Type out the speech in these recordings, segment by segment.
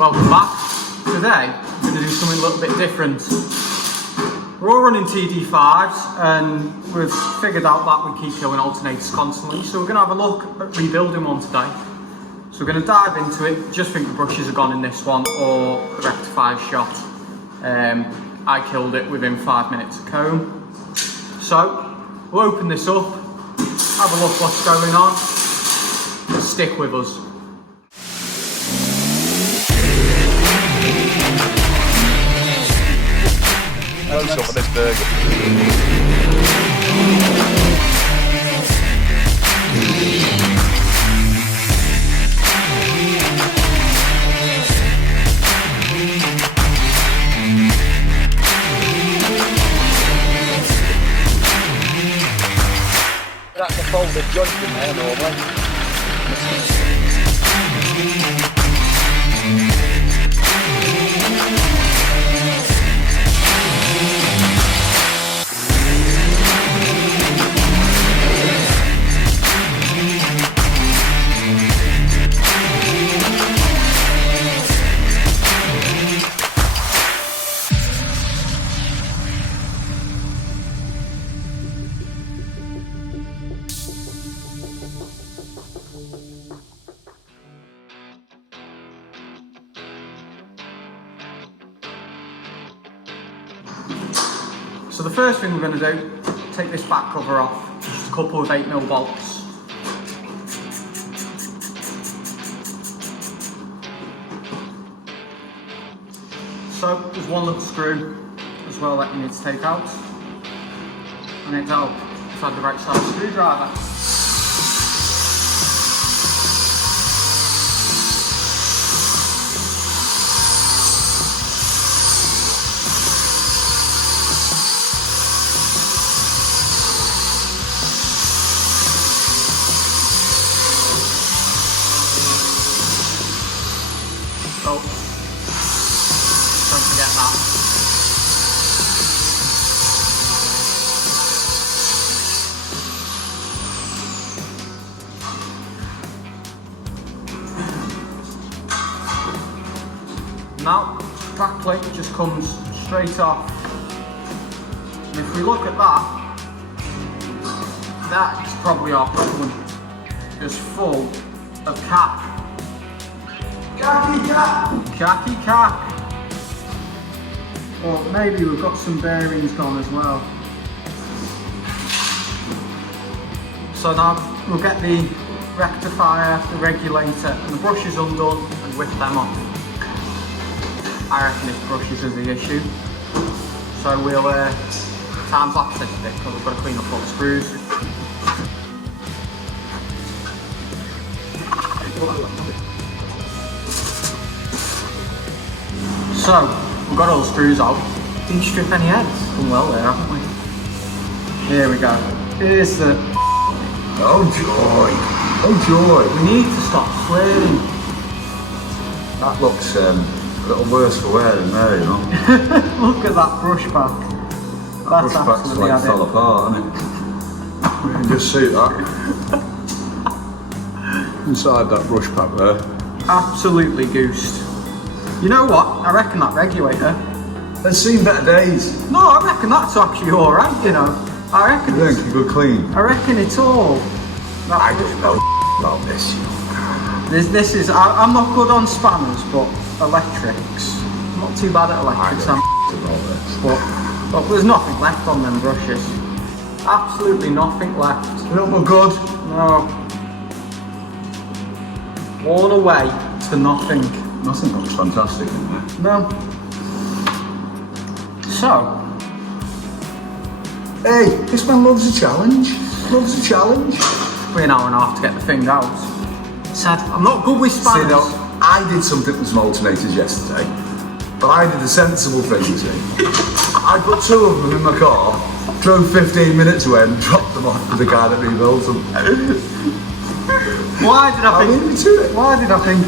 Welcome back. Today, we're going to do something a little bit different. We're all running TD5s and we've figured out that we keep killing alternators constantly, so we're going to have a look at rebuilding one today. So we're going to dive into it. Just think the brushes are gone in this one, or the rectifier's shot. I killed it within 5 minutes of comb. So we'll open this up, have a look what's going on, and stick with us. Close up on this burger. That's a folded joint in there normally. So the first thing we're going to do, take this back cover off, just a couple of 8mm bolts. So there's one little screw as well that you need to take out, and it's out inside the right side screwdriver. Oh, don't forget that. Now, back plate just comes straight off. And if we look at that, that's probably our problem. Just full of cap. Khaki cap. Or maybe we've got some bearings gone as well. So now we'll get the rectifier, the regulator and the brushes undone and whip them off. I reckon this brushes are the issue. So we'll time lapse this bit because we've got to clean up all the screws. So, we've got all the screws out. Didn't strip any heads. Done well there, haven't we? Here we go. Here's the... Oh joy! Oh joy! We need to stop swearing. That looks a little worse for wear than there, you know. Look at that brush back. That brush back's like fell apart, isn't it? You can just see that. Inside that brush pack there. Absolutely goosed. You know what? I reckon that regulator. It's seen better days. No, I reckon that's actually alright, you know. I reckon You think you good clean? I reckon it's all. I don't know about this, you know. This is. I'm not good on spanners, but electrics. I'm not too bad at electrics. But there's nothing left on them brushes. Absolutely nothing left. They don't look good. No. Worn away to nothing. Nothing looks fantastic in there. No. So. Hey, this man loves a challenge. Loves a challenge. Took me an hour and a half to get the thing out. Said, I'm not good with spanners. See, now, I did something with some alternators yesterday, but I did a sensible thing, you see. I put 2 of them in my car, drove 15 minutes away and dropped them off to the guy that rebuilt them. Why did I think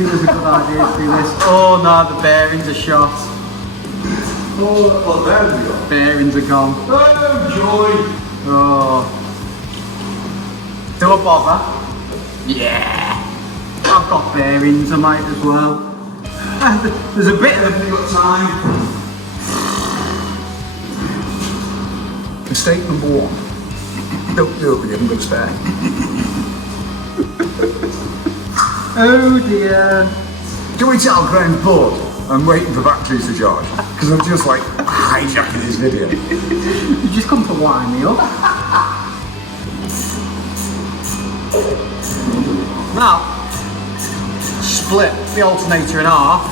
it was a good idea to do this? Oh no, the bearings are shot. Oh, there we go. Bearings are gone. Oh, joy. Oh. Do a bother? Yeah. I've got bearings, I might as well. There's a bit of time. Mistake number one. Don't do it when you haven't got a spare. Oh dear. Can we tell Graham's bored? I'm waiting for batteries to charge. Because I'm just like hijacking his video. You just come to wind me up. Now, split the alternator in half.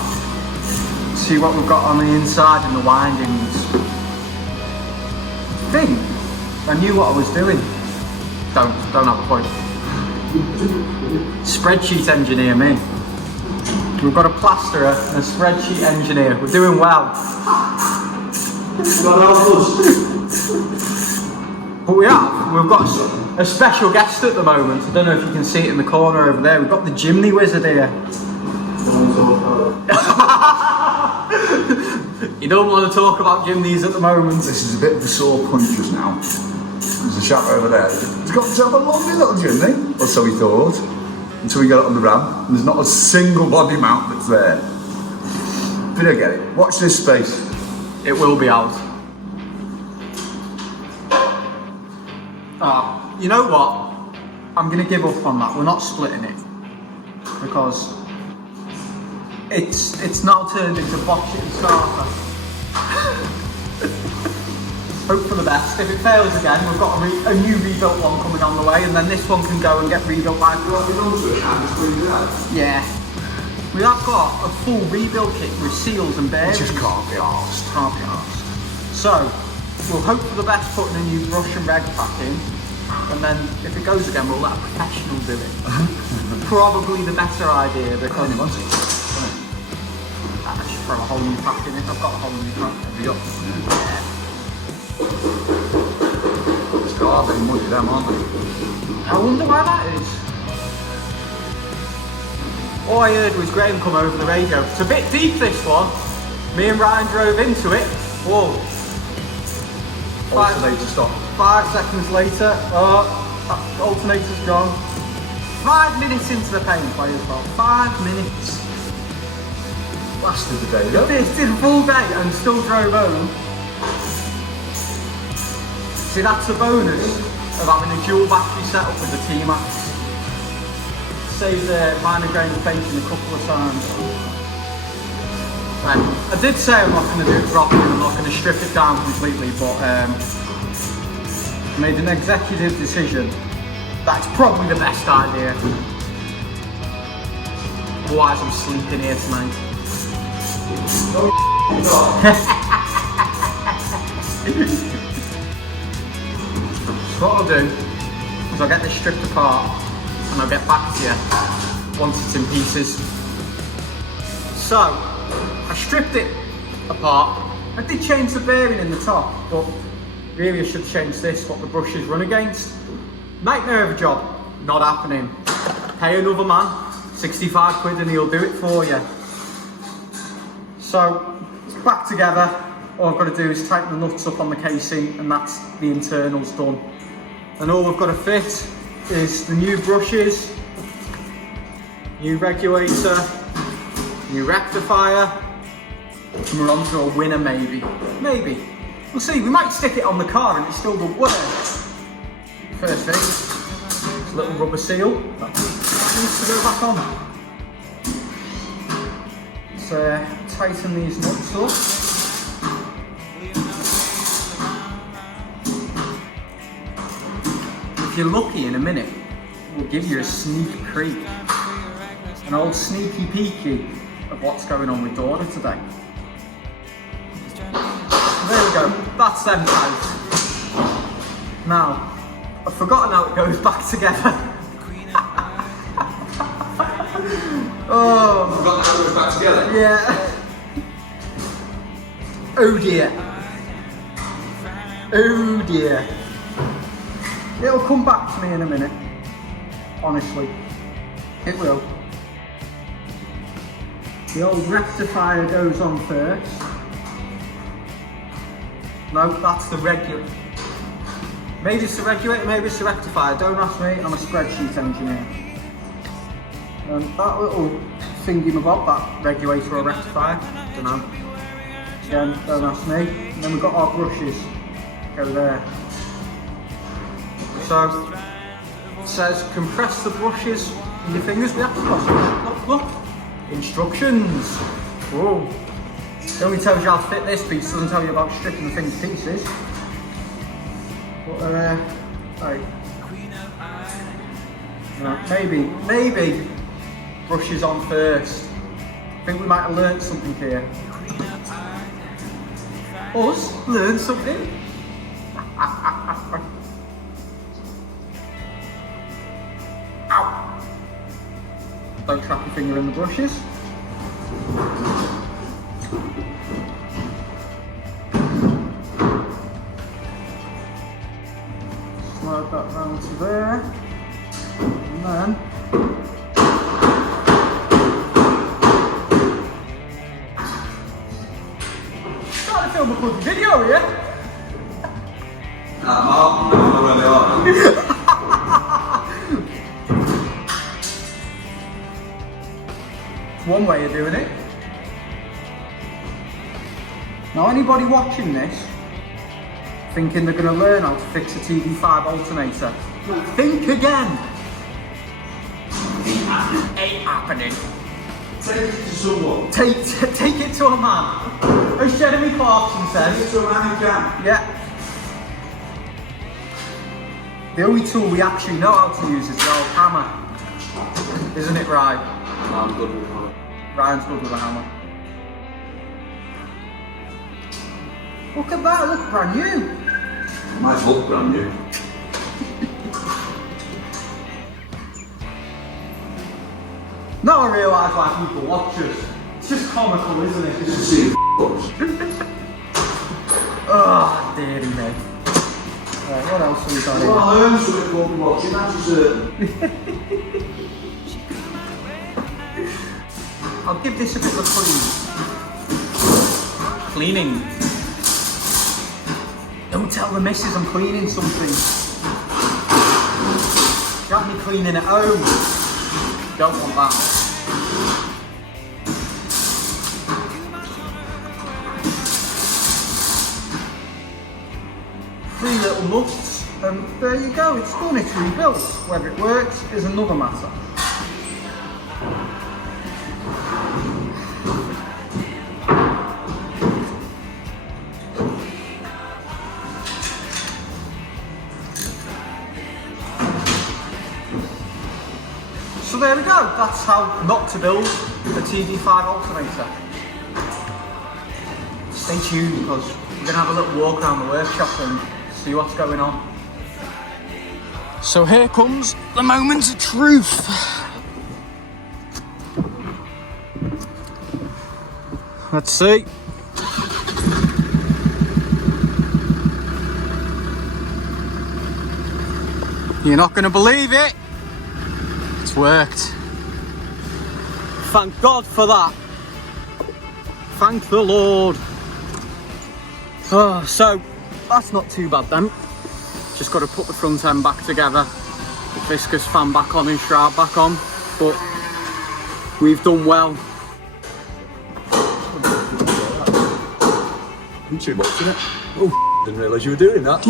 See what we've got on the inside and the windings. I think I knew what I was doing. Don't have a point. Spreadsheet engineer me. We've got a plasterer and a spreadsheet engineer. We're doing well. But we've got a special guest at the moment. I don't know if you can see it in the corner over there. We've got the chimney wizard here. You don't want to talk about chimneys at the moment. This is a bit of a sore punch just now. There's a chap over there. He's got himself a lovely little chimney, or so he thought, until we got it on the ramp. And there's not a single body mount that's there. But I get it. Watch this space. It will be out. You know what? I'm going to give up on that. We're not splitting it. Because it's now turned into botch it and starter. Hope for the best. If it fails again, we've got a new rebuilt one coming on the way, and then this one can go and get rebuilt like yeah. We have got a full rebuild kit with seals and bearings. It just can't be arsed. Can't be arsed. So, we'll hope for the best putting a new brush and reg pack in, and then if it goes again, we'll let a professional do it. Probably the better idea because I should throw a whole new pack in it. I've got a whole new pack. Have you got? Yeah. It's got very muddy, them, aren't they? I wonder why that is. All I heard was Graham come over the radio. It's a bit deep, this one. Me and Ryan drove into it. Whoa. Alternator stop. 5 seconds later, alternator's gone. 5 minutes into the paint play as well. 5 minutes. Lasted the day, though. This did a full day and still drove home. See, that's the bonus of having a dual battery setup with the T-Max. Saves minor grain of painting a couple of times. And I did say I'm not going to do it properly, I'm not going to strip it down completely, but I made an executive decision. That's probably the best idea. Otherwise I'm sleeping here tonight. So what I'll do is I'll get this stripped apart and I'll get back to you once it's in pieces. So, I stripped it apart. I did change the bearing in the top, but really I should change this, what the brushes run against. Nightmare of a job, not happening. Pay another man, 65 quid and he'll do it for you. So, it's back together. All I've got to do is tighten the nuts up on the casing and that's the internals done. And all we've got to fit is the new brushes, new regulator, new rectifier, and we're on to a winner maybe. Maybe. We'll see, we might stick it on the car and it still will work. First thing, a little rubber seal. That needs to go back on. So tighten these nuts up. If you're lucky in a minute, we'll give you a sneak peek. An old sneaky peeky of what's going on with Dora today. There we go, that's them tight. Now, I've forgotten how it goes back together. Oh, Forgotten how it goes back together? yeah. Oh dear. Oh dear. It'll come back to me in a minute. Honestly. It will. The old rectifier goes on first. No, that's the regulator. Maybe it's the regulator, maybe it's the rectifier. Don't ask me, I'm a spreadsheet engineer. That little thingy-mabob, that regulator or rectifier, don't know. Again, don't ask me. And then we've got our brushes, go there. So, it says compress the brushes in your fingers with the look, instructions. Whoa. It only tells you how to fit this piece, doesn't tell you about stripping the thing to pieces. But, right. Maybe brushes on first. I think we might have learnt something here. Us? Learn something? Ow! Don't trap your finger in the brushes. Slide that round to there. And then trying to film a good video here. I don't know where they are. It's one way of doing it. Now anybody watching this thinking they're going to learn how to fix a TD5 alternator, think again. Ain't happening. Take it to someone. Take it to a man. As Jeremy Clarkson says. Take it to a man who can. Yeah. The only tool we actually know how to use is the old hammer. Isn't it, right? I'm good with hammer. Ryan's good with a hammer. Look at that, it looks brand new. It might look brand new. Now I realise why people watch us. It's just comical, isn't it? Just to see the Oh, dearie me. Right, what else have we got here? Well, I learned something while we're watching, that's certain. I'll give this a bit of a cleaning. Don't tell the missus I'm cleaning something. You have me cleaning at home. Don't want that. Three little nuts, and there you go, it's done, it's rebuilt. Whether it works is another matter. So there we go, that's how not to build a TD5 alternator. Stay tuned because we're going to have a little walk around the workshop and see what's going on. So here comes the moment of truth. Let's see. You're not going to believe it. It's worked. Thank God for that. Thank the Lord. Oh, so that's not too bad then. Just got to put the front end back together, the viscous fan back on and shroud back on, but we've done well. Too much, isn't it? Oh, didn't realise you were doing that.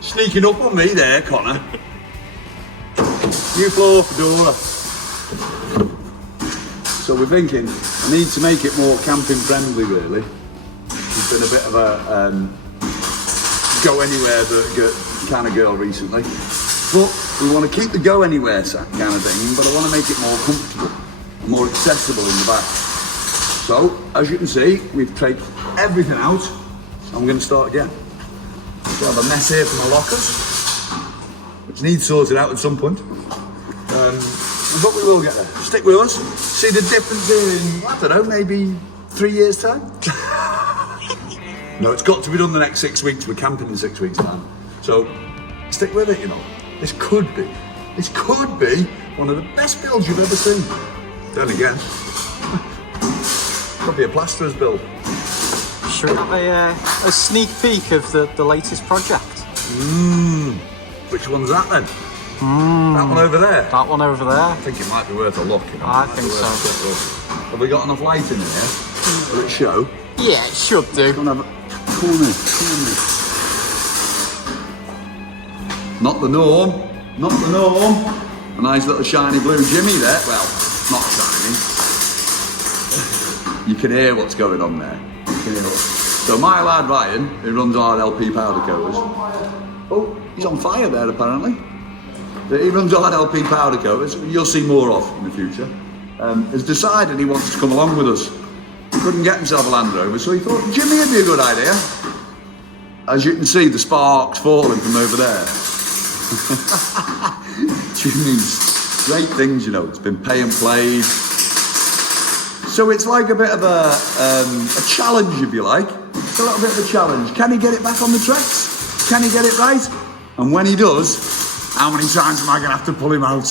Sneaking up on me there, Connor. New floor for Dora. So we're thinking, I need to make it more camping friendly really. She's been a bit of a go anywhere kind of girl recently. But we want to keep the go anywhere kind of thing, but I want to make it more comfortable, more accessible in the back. So, as you can see, we've taken everything out, and we're going to start again. We have a mess here from the lockers, which needs sorted out at some point. But we will get there. Stick with us. See the difference in, I don't know, maybe 3 years' time? No, it's got to be done the next 6 weeks. We're camping in 6 weeks' time. So, stick with it, you know. This could be one of the best builds you've ever seen. Then again, could be a plasterer's build. Should we have a sneak peek of the latest project? Which one's that then? That one over there. That one over there. I think it might be worth a look. You know? I think so. Have we got enough light in here? Will it show? Yeah, it should do. Come on, have a corner. Not the norm. Not the norm. A nice little shiny blue Jimmy there. Well, not shiny. You can hear what's going on there. You can hear so my lad Ryan, who runs our LP powder coaters. Oh, he's on fire there apparently. He runs our LP powder coaters. You'll see more of in the future. Has decided he wants to come along with us. Couldn't get himself a Land Rover, so he thought Jimmy would be a good idea. As you can see, the sparks falling from over there. Jimmy's great things, you know. It's been pay and played. So it's like a bit of a challenge, if you like. It's a little bit of a challenge. Can he get it back on the tracks? Can he get it right? And when he does, how many times am I going to have to pull him out?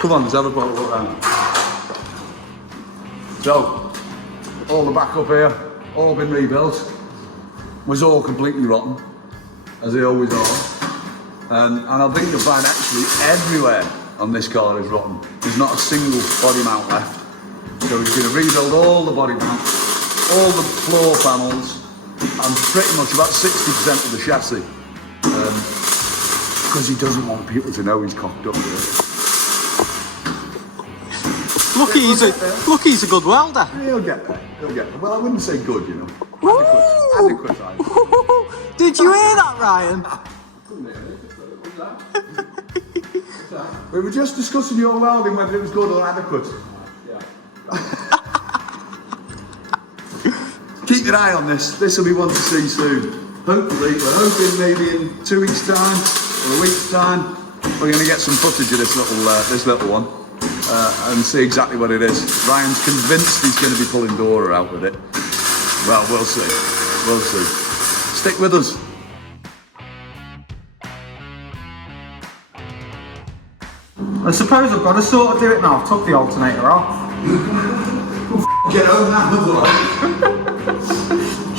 Come on, let's have a look around. So, all the back up here, all been rebuilt. Was all completely rotten, as they always are. And I think you'll find actually everywhere on this car is rotten. There's not a single body mount left. So he's going to rebuild all the body mounts, all the floor panels, and pretty much about 60% of the chassis. Because he doesn't want people to know he's cocked up with it. Lucky he's a good welder. He'll get there. Well, I wouldn't say good, you know. Adequate, I think. Did you hear that, Ryan? We were just discussing your welding, whether it was good or adequate. Yeah. Keep your eye on this. This will be one to see soon. Hopefully, we're hoping maybe in 2 weeks' time or a week's time, we're going to get some footage of this little one and see exactly what it is. Ryan's convinced he's going to be pulling Dora out with it. Well, we'll see. We'll see. Stick with us. I suppose I've got to sort of do it now. I've took the alternator off. Get home now,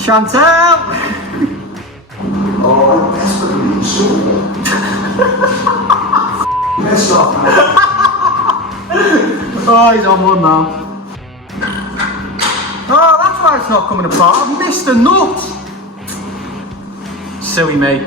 Chantal! Oh, that's going to be so mess up, man. Oh, he's on one now. Oh, that's why it's not coming apart. I've missed a nut. Silly me.